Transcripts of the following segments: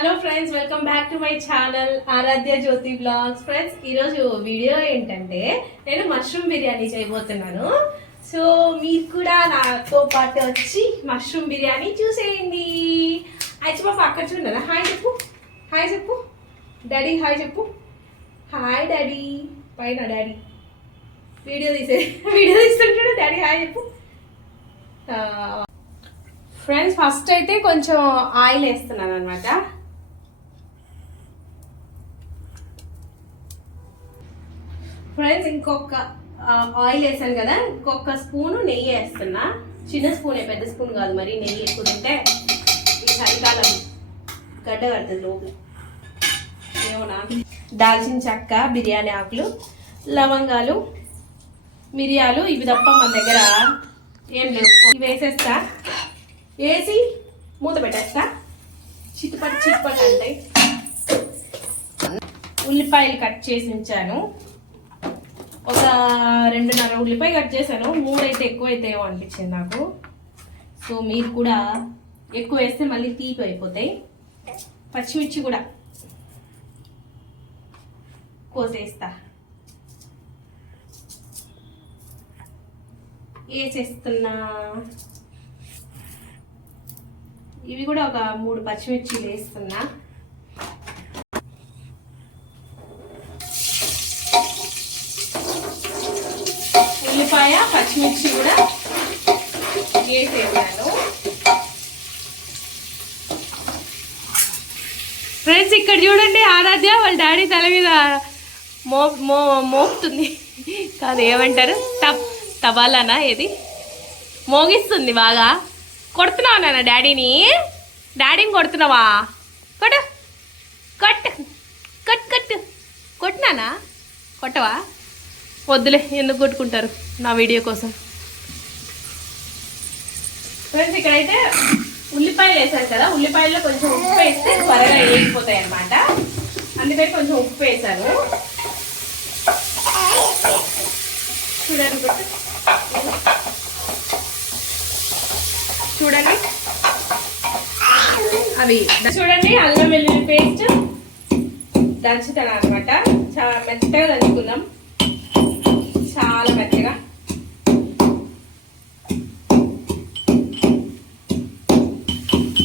Hello friends, welcome back to my channel Aaradhya Jyothi vlogs. Friends, ఈరోజు video ఏంటంటే నేను mushroom biryani చేయబోతున్నాను. సో మీరు కూడా నాతో పాటు వచ్చి మష్రూమ్ బిర్యానీ చూసేయండి. అయితే మా పక్క చూడరా. హాయ్ చెప్పు, హాయ్ చెప్పు డాడీ, హాయ్ చెప్పు. Hi daddy. పైన డాడీ వీడియో తీస్తుంటాడు. డాడీ హాయ్ చెప్పు. ఫ్రెండ్స్, ఫస్ట్ అయితే కొంచెం ఆయిల్ వేస్తున్నాను అనమాట. ఫ్రెండ్స్, ఇంకొక ఆయిల్ వేసాను కదా, ఇంకొక స్పూను నెయ్యి వేస్తున్నా. చిన్న స్పూనే, పెద్ద స్పూన్ కాదు. మరి నెయ్యి ఎక్కువ తింటే ఈ చలికాలం గడ్డ కడుతుంది లోపల. ఏమోనా. దాల్చిన చెక్క, బిర్యానీ ఆకులు, లవంగాలు, మిరియాలు, ఇవి తప్ప మన దగ్గర ఏం లేవు. ఇవి వేసేస్తా. వేసి మూత పెట్టేస్తా. చిట్టుపట్టు అంటే ఉల్లిపాయలు కట్ చేసి ఉంచాను. ఒక 2.5 ఉల్లిపాయ కట్ చేశాను. 3 అయితే ఎక్కువ అవుతాయో అనిపించింది నాకు. సో మీరు కూడా ఎక్కువ వేస్తే మళ్ళీ తీపి అయిపోతాయి. పచ్చిమిర్చి కూడా కోసేస్తా. వేసేస్తున్నా. ఇవి కూడా ఒక 3 పచ్చిమిర్చిలు వేస్తున్నా. ఉల్లిపాయ, పచ్చిమిర్చి కూడా వేసేసాను. ఫ్రెండ్స్, ఇక్కడ చూడండి, ఆరాధ్య వాళ్ళ డాడీ తల మీద మోపుతుంది కాదు, ఏమంటారు, తబాలానా, ఏది మోగిస్తుంది బాగా. కొడుతున్నావా నాన్న డాడీని? డాడీని కొడుతున్నావా? కొట్టు కట్ కట్ కట్ కొట్టినానా? కొట్టవా? వద్దులే, ఎందుకు కొట్టుకుంటారు నా వీడియో కోసం. ఫ్రెండ్స్, ఇక్కడైతే ఉల్లిపాయలు వేసాను కదా, ఉల్లిపాయల్లో కొంచెం ఉప్పు వేస్తే త్వరగా వేగిపోతాయి అన్నమాట. అందుకని కొంచెం ఉప్పు వేసాను. చూడండి అవి చూడండి, అల్లం వెల్లుల్లి పేస్ట్ దంచుతాను అనమాట. చాలా మెత్తగా దంచుకున్నాం, చాలా మెత్తగా.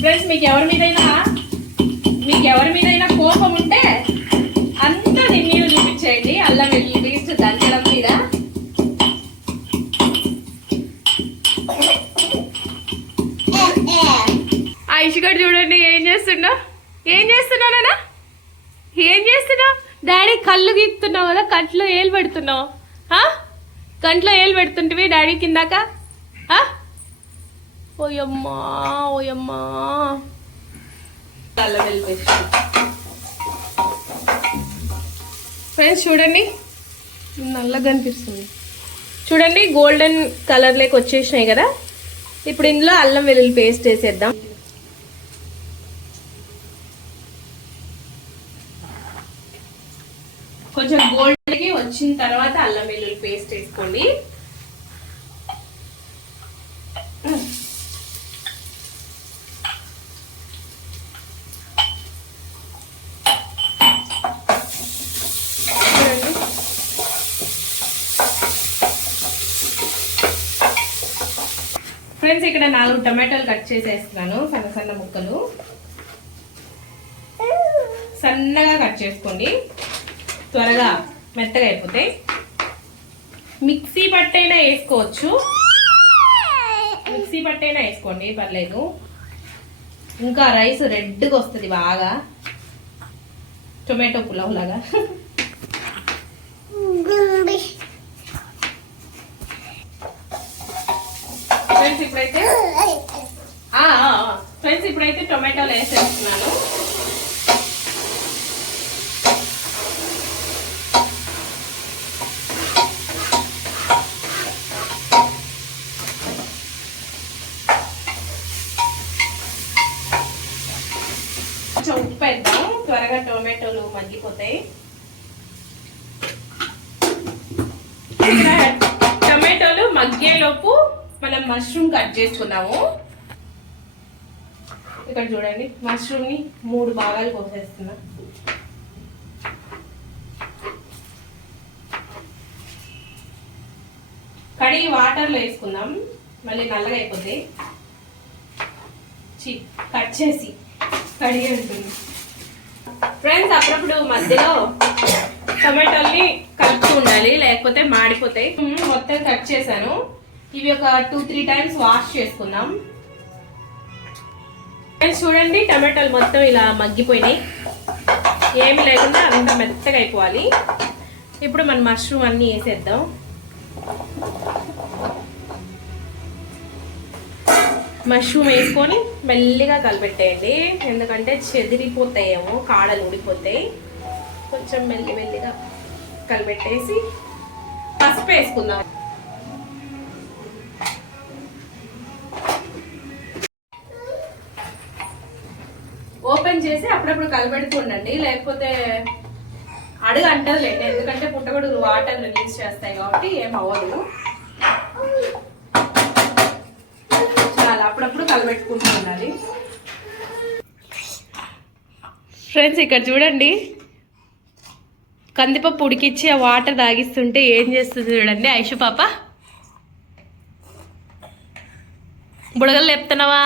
ఫ్రెండ్స్, మీకు ఎవరి మీదైనా కోపం ఉంటే అంతా దీని మీద చూపించేయండి. అల్లం వెల్లుల్లి పేస్ట్ దంచడం మీద. ఐషుగడ్ చూడండి ఏం చేస్తున్నావు నాన్న? ఏం చేస్తున్నావు? డాడీ కళ్ళు గీక్తున్నావు కదా, కంట్లో ఏలు పెడుతున్నావు. కంట్లో ఏలు పెడుతుంటివి డాడీ కిందాక. ఓయమ్మా ఓయమ్మా. ఫ్రెండ్స్, చూడండి నల్లగా అనిపిస్తుంది. చూడండి గోల్డెన్ కలర్ లేక వచ్చేసినాయి కదా. ఇప్పుడు ఇందులో అల్లం వెల్లుల్లి పేస్ట్ వేసేద్దాం. కొంచెం గోల్డ్కి వచ్చిన తర్వాత అల్లం వెల్లుల్లి పేస్ట్ వేసుకోండి. ఫ్రెండ్స్, ఇక్కడ 4 టమాటాలు కట్ చేసేస్తున్నాను. సన్న సన్న ముక్కలు సన్నగా కట్ చేసుకోండి, త్వరగా మెత్తగా అయిపోతాయి. మిక్సీ పట్టైనా వేసుకోవచ్చు, మిక్సీ పట్టైనా వేసుకోండి, పర్లేదు. ఇంకా రైస్ రెడ్గా వస్తుంది బాగా, టొమాటో పులావ్ లాగా. ఫ్రెండ్స్, ఇప్పుడైతే టొమాటోలు వేసేస్తున్నాను. కొంచెం ఉప్పు వేద్దాం, త్వరగా టొమాటోలు మగ్గిపోతాయి. టొమాటోలు మగ్గేలోపు మనం మష్రూమ్ కట్ చేసుకున్నాము. ఇక్కడ చూడండి మష్రూమ్ని 3 భాగాలు కోసేస్తున్నా. కడిగి వాటర్లో వేసుకుందాం, మళ్ళీ నల్లగా అయిపోతాయి. కట్ చేసి కడిగి ఉంటుంది. ఫ్రెండ్స్ అప్పుడప్పుడు మధ్యలో టొమాటోల్ని కలుపుతూ ఉండాలి, లేకపోతే మాడిపోతాయి. మొత్తం కట్ చేశాను. ఇవి ఒక 2-3 టైమ్స్ వాష్ చేసుకుందాం. ఫ్రెండ్స్ చూడండి టమాటాలు మొత్తం ఇలా మగ్గిపోయినాయి, ఏమి లేకుండా అంత మెత్తగా అయిపోవాలి. ఇప్పుడు మన మష్రూమ్ అన్నీ వేసేద్దాం. మష్రూమ్ వేసుకొని మెల్లిగా కలిపెట్టేయండి, ఎందుకంటే చెదిరిపోతాయేమో, కాడలు ఊడిపోతాయి. కొంచెం మెల్లిగా కలిపెట్టేసి పసుపు వేసుకుందాం. ఓపెన్ చేసి అప్పుడప్పుడు కలిపెడుతూ ఉండండి, లేకపోతే అడుగు అంటలేండి, ఎందుకంటే పుట్టగొడుగులు వాటర్ రిలీజ్ చేస్తాయి కాబట్టి ఏం అవ్వదు. చాలా అప్పుడప్పుడు కలిపెట్టుకుంటూ ఉండాలి. ఫ్రెండ్స్ ఇక్కడ చూడండి కందిపప్పు ఉడికిచ్చి ఆ వాటర్ తాగిస్తుంటే ఏం చేస్తుంది చూడండి ఐషు పాప. బుడగలు లేపుతున్నావా?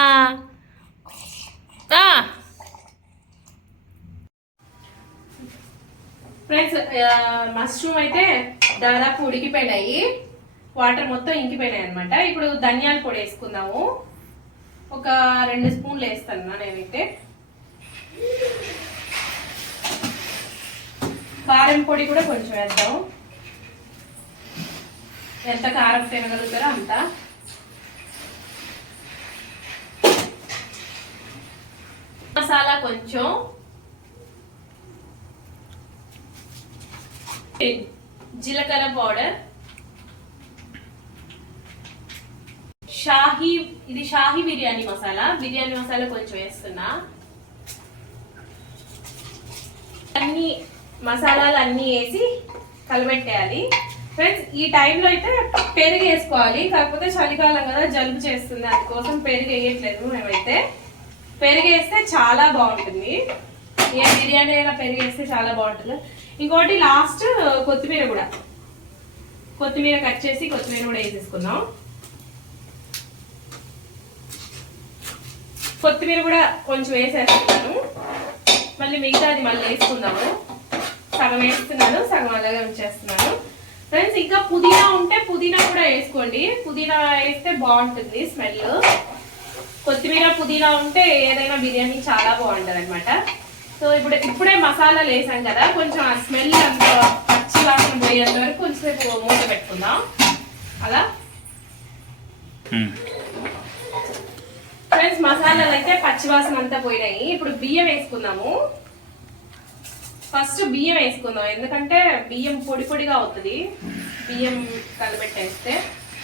ఫ్రెండ్స్ మష్రూమ్ అయితే దాదాపు ఉడికిపోయినాయి, వాటర్ మొత్తం ఇంకిపోయినాయి అనమాట. ఇప్పుడు ధనియాల పొడి వేసుకుందాము. ఒక 2 స్పూన్లు వేస్తాను నేనైతే. కారం పొడి కూడా కొంచెం వేద్దాం, ఎంత కారం తినగలుగుతారో అంత. మసాలా కొంచెం, జీలకర్ర పౌడర్, ఇది షాహీ బిర్యానీ మసాలా కొంచెం వేస్తున్నా. అన్ని మసాలాలు అన్నీ వేసి కలిపెట్టేయాలి. ఫ్రెండ్స్ ఈ టైంలో అయితే పెరుగు వేసుకోవాలి, కాకపోతే చలికాలం కదా జలుబు చేస్తుంది, అందుకోసం పెరుగు వేయట్లేదు మేమైతే. పెరుగు వేస్తే చాలా బాగుంటుంది, ఏ బిర్యానీ అయినా పెరుగు వేస్తే చాలా బాగుంటుంది. ఇంకోటి లాస్ట్ కొత్తిమీర కట్ చేసి కొత్తిమీర కూడా వేసేసుకుందాం. కొత్తిమీర కూడా కొంచెం వేసేస్తున్నాను, మళ్ళీ మిగతాది మళ్ళీ వేసుకుందాము. సగం వేస్తున్నాను, సగం అలాగే ఉంచేస్తున్నాను. ఫ్రెండ్స్ ఇంకా పుదీనా ఉంటే పుదీనా కూడా వేసుకోండి, పుదీనా వేస్తే బాగుంటుంది స్మెల్. కొత్తిమీర పుదీనా ఉంటే ఏదైనా బిర్యానీ చాలా బాగుంటుంది అనమాట. సో ఇప్పుడే మసాలాలు వేసాం కదా, కొంచెం ఆ స్మెల్ అంత పచ్చి వాసన పోయేంత వరకు కొంచెంసేపు మూత పెట్టుకుందాం అలా. ఫ్రెండ్స్ మసాలాలు అయితే పచ్చివాసన అంతా పోయినాయి. ఇప్పుడు బియ్యం వేసుకుందాము. ఫస్ట్ బియ్యం వేసుకుందాం, ఎందుకంటే బియ్యం పొడి పొడిగా అవుతుంది బియ్యం కలిపెట్టేస్తే.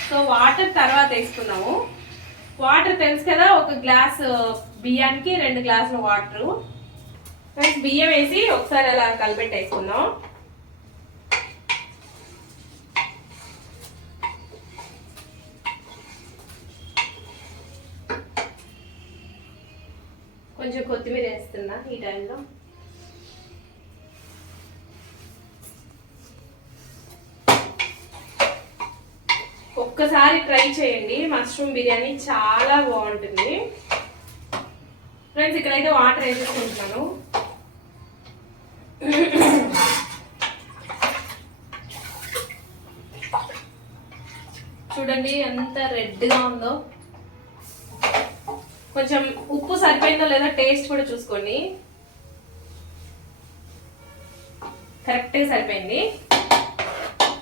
సో వాటర్ తర్వాత వేసుకుందాము. వాటర్ తెలుసు కదా, 1 గ్లాస్ బియ్యానికి 2 గ్లాసుల వాటరు. ఫ్రెండ్స్ బియ్యం వేసి ఒకసారి అలా కలిపెట్టేసుకుందాం. కొంచెం కొత్తిమీర వేస్తున్నా ఈ టైంలో. ఒక్కసారి ట్రై చేయండి, మష్రూమ్ బిర్యానీ చాలా బాగుంటుంది. ఫ్రెండ్స్ ఇక్కడైతే వాటర్ వేసేసుకుంటున్నాను. చూడండి ఎంత రెడ్గా ఉందో. కొంచెం ఉప్పు సరిపోయిందో లేదో టేస్ట్ కూడా చూసుకోండి. కరెక్ట్గా సరిపోయింది,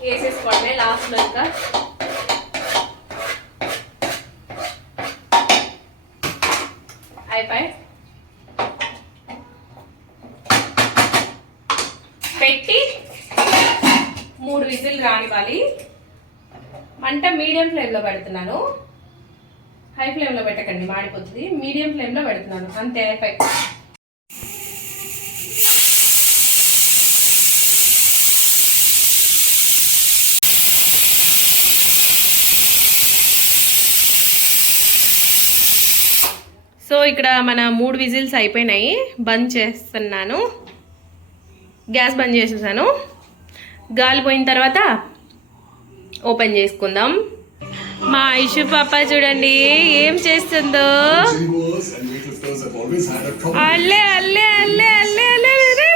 వేసేసుకోవడమే లాస్ట్లో. ఇంకా అయిపోయి పెట్టి 3 విజిల్ రానివ్వాలి. మంట మీడియం ఫ్లేమ్లో పెడుతున్నాను, హై ఫ్లేమ్లో పెట్టకండి మాడిపోతుంది. మీడియం ఫ్లేమ్లో పెడుతున్నాను అంతే. అయిపోయి సో సో ఇక్కడ మన 3 విజిల్స్ అయిపోయినాయి. బంద్ చేస్తున్నాను, గ్యాస్ బంద్ చేసేసాను. గాలి పోయిన తర్వాత ఓపెన్ చేసుకుందాం. మా ఐషు పాప చూడండి ఏం చేస్తుందో. అల్లే అల్లే అల్లే అల్లే అల్లే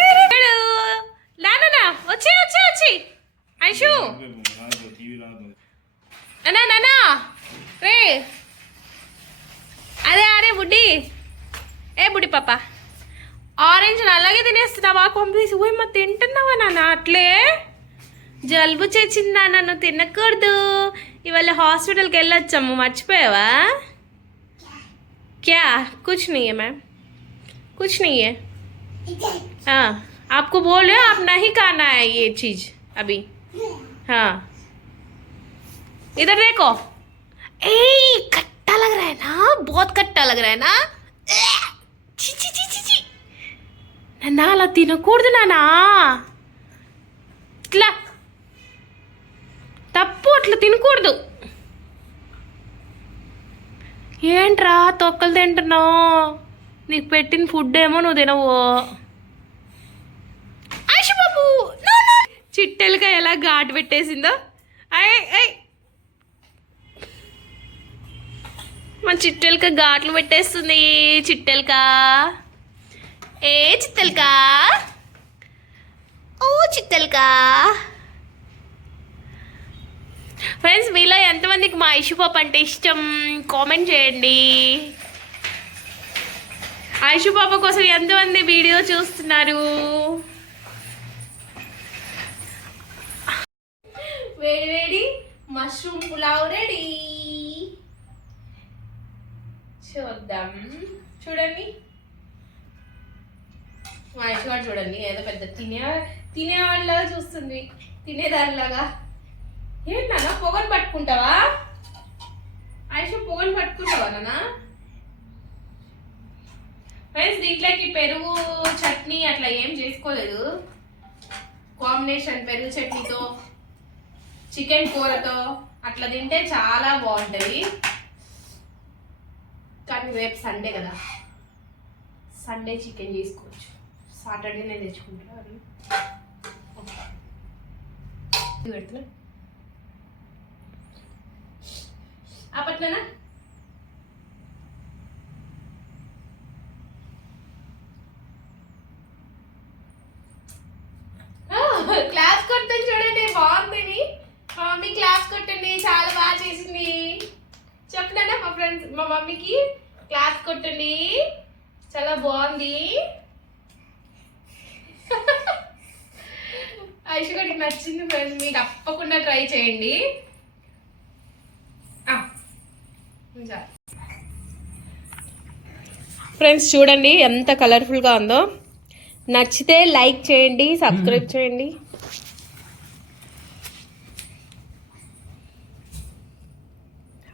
నానా వచ్చి వచ్చి వచ్చి ఐషు అన్నా నానా రే అదే అరే బుడ్డి ఏ బుడ్డి పాప ఆరెంజ్ అలాగే తినేస్తున్నావా? పంపించి ఊయమ్మ తింటున్నావా నాన్న? అట్లే జలుబు చేసిందా? నన్ను తినకూడదు. ఇవాళ హాస్పిటల్కి వెళ్ళొచ్చాము, మర్చిపోయావా? क्या कुछ नहीं है मैम, कुछ नहीं है. हाँ आपको बोल रहे हो आप नहीं खाना है ये चीज अभी. हाँ इधर देखो. ए खट्टा लग रहा है ना, बहुत खट्टा लग रहा है ना. ची ची ची ची ची నాన్న అలా తినకూడదు నానా, ఇట్లా తప్పు, అట్లా తినకూడదు. ఏంట్రా తొక్కలు తింటున్నావు? నీకు పెట్టిన ఫుడ్ ఏమో నువ్వు తినవు. ఆయిషు బాబు చిట్టెలుగా ఎలా ఘాటు పెట్టేసిందో. అయ్ అయ్ మా చిట్టెలుక ఘాట్లు పెట్టేస్తుంది. చిట్టెలుక ఏ చిట్టెలుక, ఓ చిట్టెలుక. ఫ్రెండ్స్ మీలో ఎంతమందికి మా ఐషు పాప అంటే ఇష్టం కామెంట్ చేయండి. ఐషు పాప కోసం ఎంతమంది వీడియో చూస్తున్నారు? వేడి వేడి మష్రూమ్ పులావ్ రెడీ. చూద్దాం. చూడండి మా ఐషు గారు చూడండి ఏదో పెద్ద తినేవాళ్ళలాగా చూస్తుంది, తినేదానిలాగా. ఏంటన్నా పొగలు పట్టుకుంటావా? ఐషు పొగలు పట్టుకుంటావా నాన్న? ఫ్రెండ్స్ దీంట్లోకి పెరుగు చట్నీ అట్లా ఏం చేసుకోలేదు. కాంబినేషన్ పెరుగు చట్నీతో చికెన్ కూరతో అట్లా తింటే చాలా బాగుంటుంది. కానీ రేపు సండే కదా, సండే చికెన్ చేసుకోవచ్చు. సాటర్డేనే తెచ్చుకుంటారు. పెడుతున్నా అప్పట్లోనా క్లాస్ కొట్టండి. చూడండి బాగుంది. మా మమ్మీ క్లాస్ కొట్టండి, చాలా బాగా చేసింది. చెప్పనా మా ఫ్రెండ్స్, మా మమ్మీకి క్లాస్ కొట్టండి, చాలా బాగుంది. ఐషు గారికి నచ్చింది ఫ్రెండ్స్, మీకు తప్పకుండా ట్రై చేయండి. ఫ్రెండ్స్ చూడండి ఎంత కలర్ఫుల్గా ఉందో. నచ్చితే లైక్ చేయండి, సబ్స్క్రైబ్ చేయండి.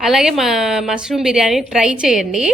అలాగే మా మష్రూమ్ బిర్యానీ ట్రై చేయండి.